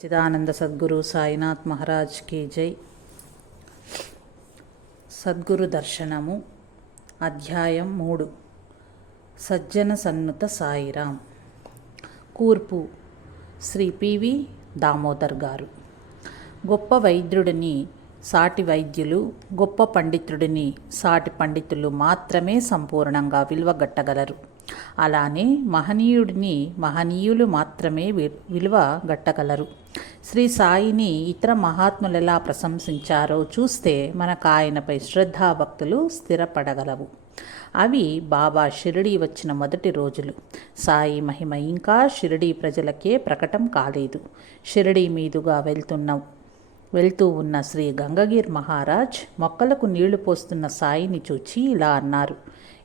చిదానంద సద్గురు సాయినాథ్ మహారాజ్ కీ జై సద్గురు దర్శనము అధ్యాయం మూడు సజ్జన సన్నుత సాయిరాం కూర్పు శ్రీ పివి దామోదర్ గారు గొప్ప వైద్యుడిని సాటి వైద్యులు గొప్ప పండితుడిని సాటి పండితులు మాత్రమే సంపూర్ణంగా విలువగట్టగలరు. అలానే మహనీయుడిని మహనీయులు మాత్రమే వి- విలువ గట్టగలరు శ్రీ సాయిని ఇతర మహాత్ములు ఎలా ప్రశంసించారో చూస్తే మనకు ఆయనపై శ్రద్ధాభక్తులు స్థిరపడగలవు. అవి బాబా షిరిడి వచ్చిన మొదటి రోజులు. సాయి మహిమ ఇంకా షిరిడి ప్రజలకే ప్రకటం కాలేదు. షిరిడి మీదుగా వెళ్తున్న. వెళ్తూ ఉన్న శ్రీ గంగగిర్ మహారాజ్ మొక్కలకు నీళ్ళు పోస్తున్న సాయిని చూచి ఇలా అన్నారు.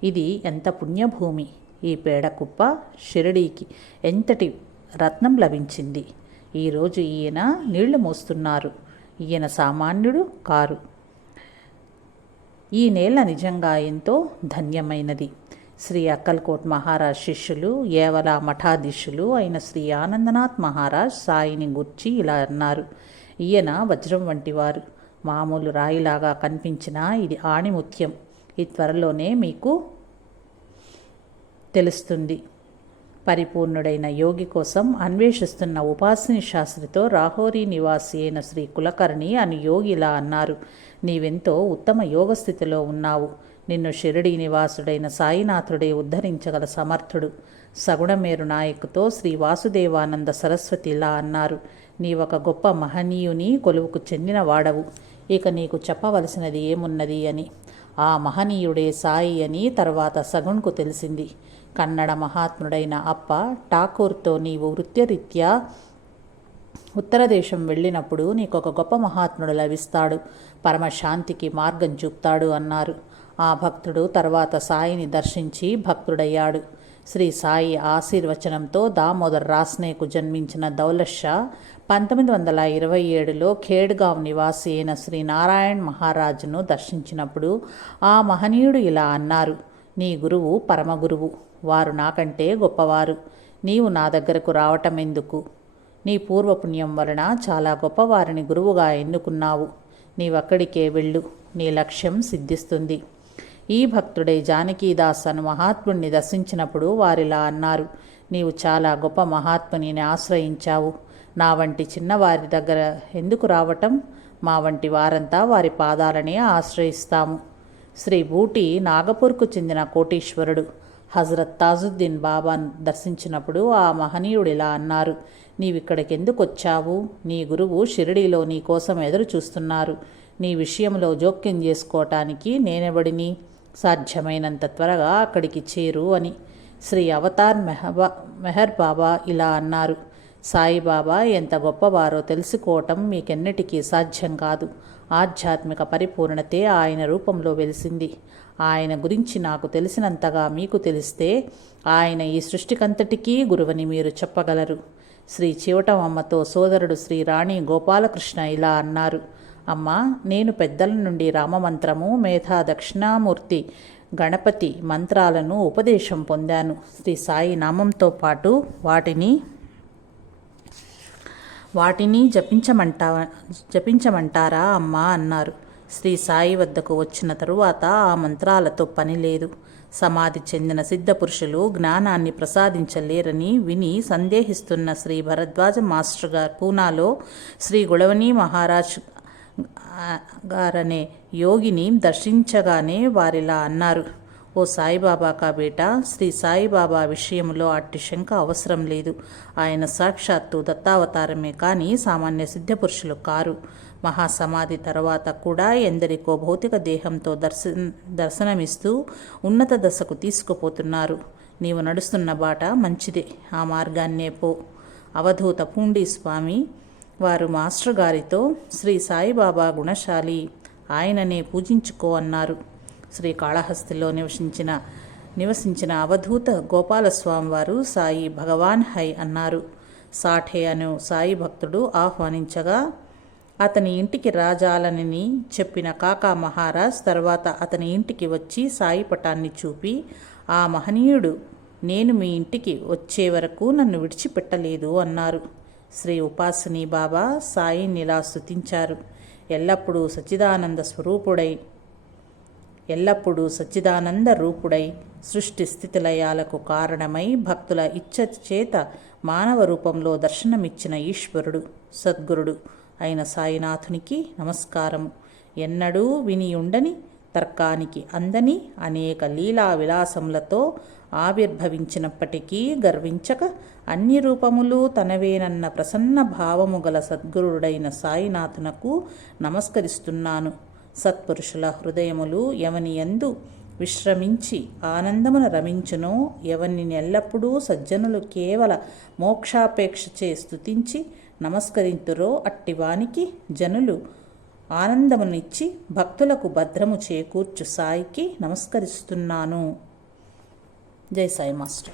ఇది ఎంత పుణ్యభూమి! ఈ పేడ కుప్ప షిరిడీకి ఎంతటి రత్నం లభించింది. ఈరోజు ఈయన నీళ్ళు మోస్తున్నారు. ఈయన సామాన్యుడు కారు. ఈ నేల నిజంగా ఎంతో ధన్యమైనది. శ్రీ అక్కల్కోట్ మహారాజ్ శిష్యులు ఏవల మఠాధీశులు అయిన శ్రీ ఆనందనాథ్ మహారాజ్ సాయిని గుర్చి ఇలా అన్నారు. ఈయన వజ్రం వంటివారు. మామూలు రాయిలాగా కనిపించినా ఇది ఆణిముత్యం ఈ త్వరలోనే మీకు తెలుస్తుంది. పరిపూర్ణుడైన యోగి కోసం అన్వేషిస్తున్న ఉపాసిని శాస్త్రితో రాహోరీ నివాసి అయిన శ్రీ కులకర్ణి అని యోగి ఇలా అన్నారు. నీవెంతో ఉత్తమ యోగ స్థితిలో ఉన్నావు. నిన్ను షిరిడి నివాసుడైన సాయినాథుడే ఉద్ధరించగల సమర్థుడు. సగుణమేరు నాయకుతో శ్రీ వాసుదేవానంద సరస్వతి ఇలా అన్నారు. నీవొక గొప్ప మహనీయుని కొలువుకు చెందిన వాడవు. ఇక నీకు చెప్పవలసినది ఏమున్నది అని. ఆ మహనీయుడే సాయి అని తర్వాత సగుణ్కు తెలిసింది. కన్నడ మహాత్ముడైన అప్ప ఠాకూర్తో నీవు వృత్యరీత్యా ఉత్తర దేశం వెళ్ళినప్పుడు నీకొక గొప్ప మహాత్ముడు లభిస్తాడు. పరమశాంతికి మార్గం చూపుతాడు అన్నారు. ఆ భక్తుడు తర్వాత సాయిని దర్శించి భక్తుడయ్యాడు. శ్రీ సాయి ఆశీర్వచనంతో దామోదర్ రాస్నేకు జన్మించిన దౌలత్ షా పంతొమ్మిది వందల ఇరవై ఏడులో ఖేడ్గావ్ నివాసి అయిన శ్రీ నారాయణ్ మహారాజును దర్శించినప్పుడు ఆ మహనీయుడు ఇలా అన్నారు నీ గురువు పరమగురువు వారు నాకంటే గొప్పవారు. నీవు నా దగ్గరకు రావటం ఎందుకు నీ పూర్వపుణ్యం వలన చాలా గొప్పవారిని గురువుగా ఎన్నుకున్నావు. నీవక్కడికే వెళ్ళు. నీ లక్ష్యం సిద్ధిస్తుంది. ఈ భక్తుడై జానకీదాస్ అను మహాత్ముడిని దర్శించినప్పుడు వారిలా అన్నారు నీవు చాలా గొప్ప మహాత్ముని ఆశ్రయించావు. నా వంటి చిన్నవారి దగ్గర ఎందుకు రావటం? మా వంటి వారంతా వారి పాదాలనే ఆశ్రయిస్తాము. శ్రీ బూటి నాగపూర్కు చెందిన కోటీశ్వరుడు హజరత్ తాజుద్దీన్ బాబాను దర్శించినప్పుడు ఆ మహనీయుడు ఇలా అన్నారు నీవిక్కడికెందుకు వచ్చావు నీ గురువు షిరిడీలో నీ కోసం ఎదురు చూస్తున్నారు నీ విషయంలో జోక్యం చేసుకోవటానికి నేనెవడిని? సాధ్యమైనంత త్వరగా అక్కడికి చేరు అని శ్రీ అవతార్ మెహబా మెహర్ బాబా ఇలా అన్నారు. సాయిబాబా ఎంత గొప్పవారో తెలుసుకోవటం మీకెన్నటికీ సాధ్యం కాదు. ఆధ్యాత్మిక పరిపూర్ణతే ఆయన రూపంలో వెలిసింది. ఆయన గురించి నాకు తెలిసినంతగా మీకు తెలిస్తే ఆయన ఈ సృష్టికంతటికీ గురువని మీరు చెప్పగలరు. శ్రీ చివటమమ్మతో సోదరుడు శ్రీ రాణి గోపాలకృష్ణ ఇలా అన్నారు. అమ్మ నేను పెద్దల నుండి రామమంత్రము మేధా దక్షిణామూర్తి గణపతి మంత్రాలను ఉపదేశం పొందాను. శ్రీ సాయి నామంతో పాటు వాటిని వాటిని జపించమంటా జపించమంటారా అమ్మా అన్నారు. శ్రీ సాయి వద్దకు వచ్చిన తరువాత ఆ మంత్రాలతో పని లేదు. సమాధి చెందిన సిద్ధపురుషులు జ్ఞానాన్ని ప్రసాదించలేరని విని సందేహిస్తున్న శ్రీ భరద్వాజ మాస్టర్ గారు పూనాలో శ్రీ గుళవని మహారాజ్ గారనే యోగిని దర్శించగానే వారిలా అన్నారు. ఓ సాయిబాబా కాబేట శ్రీ సాయిబాబా విషయంలో అట్టి శంక అవసరం లేదు. ఆయన సాక్షాత్తు దత్తావతారమే కానీ సామాన్య సిద్ధపురుషులు కారు. మహాసమాధి తర్వాత కూడా ఎందరికో భౌతిక దేహంతో దర్శ దర్శనమిస్తూ ఉన్నత దశకు తీసుకుపోతున్నారు. నీవు నడుస్తున్న బాట మంచిదే. ఆ మార్గాన్నే పో. అవధూత పూండి స్వామి వారు మాస్టర్ గారితో శ్రీ సాయిబాబా గుణశాలి ఆయననే పూజించుకో అన్నారు. శ్రీకాళహస్తిలో నివసించిన నివసించిన అవధూత గోపాలస్వామి వారు సాయి భగవాన్ హై అన్నారు. సాఠే అను సాయి భక్తుడు ఆహ్వానించగా అతని ఇంటికి రాజాలని చెప్పిన కాకా మహారాజ్ తర్వాత అతని ఇంటికి వచ్చి సాయి పటాన్ని చూపి ఆ మహనీయుడు నేను మీ ఇంటికి వచ్చే వరకు నన్ను విడిచిపెట్టలేదు అన్నారు. శ్రీ ఉపాసిని బాబా సాయిని ఇలా స్తుతించారు. ఎల్లప్పుడూ సచ్చిదానంద స్వరూపుడై ఎల్లప్పుడూ సచ్చిదానంద రూపుడై సృష్టి స్థితిలయాలకు కారణమై భక్తుల ఇచ్చ చేత మానవ రూపంలో దర్శనమిచ్చిన ఈశ్వరుడు సద్గురుడు అయిన సాయినాథునికి నమస్కారము. ఎన్నడూ విని ఉండని తర్కానికి అందని అనేక లీలా విలాసములతో ఆవిర్భవించినప్పటికీ గర్వించక అన్ని రూపములు తనవేనన్న ప్రసన్న భావము గల సద్గురుడైన సాయినాథునకు నమస్కరిస్తున్నాను. సత్పురుషుల హృదయములు ఎవని ఎందు విశ్రమించి ఆనందమున రమించునో ఎవరిని ఎల్లప్పుడూ సజ్జనులు కేవల మోక్షాపేక్షచే స్థుతించి నమస్కరింతురో అట్టివానికి జనులు ఆనందమునిచ్చి భక్తులకు భద్రము చేకూర్చు సాయికి నమస్కరిస్తున్నాను. జై సాయి మాస్టర్.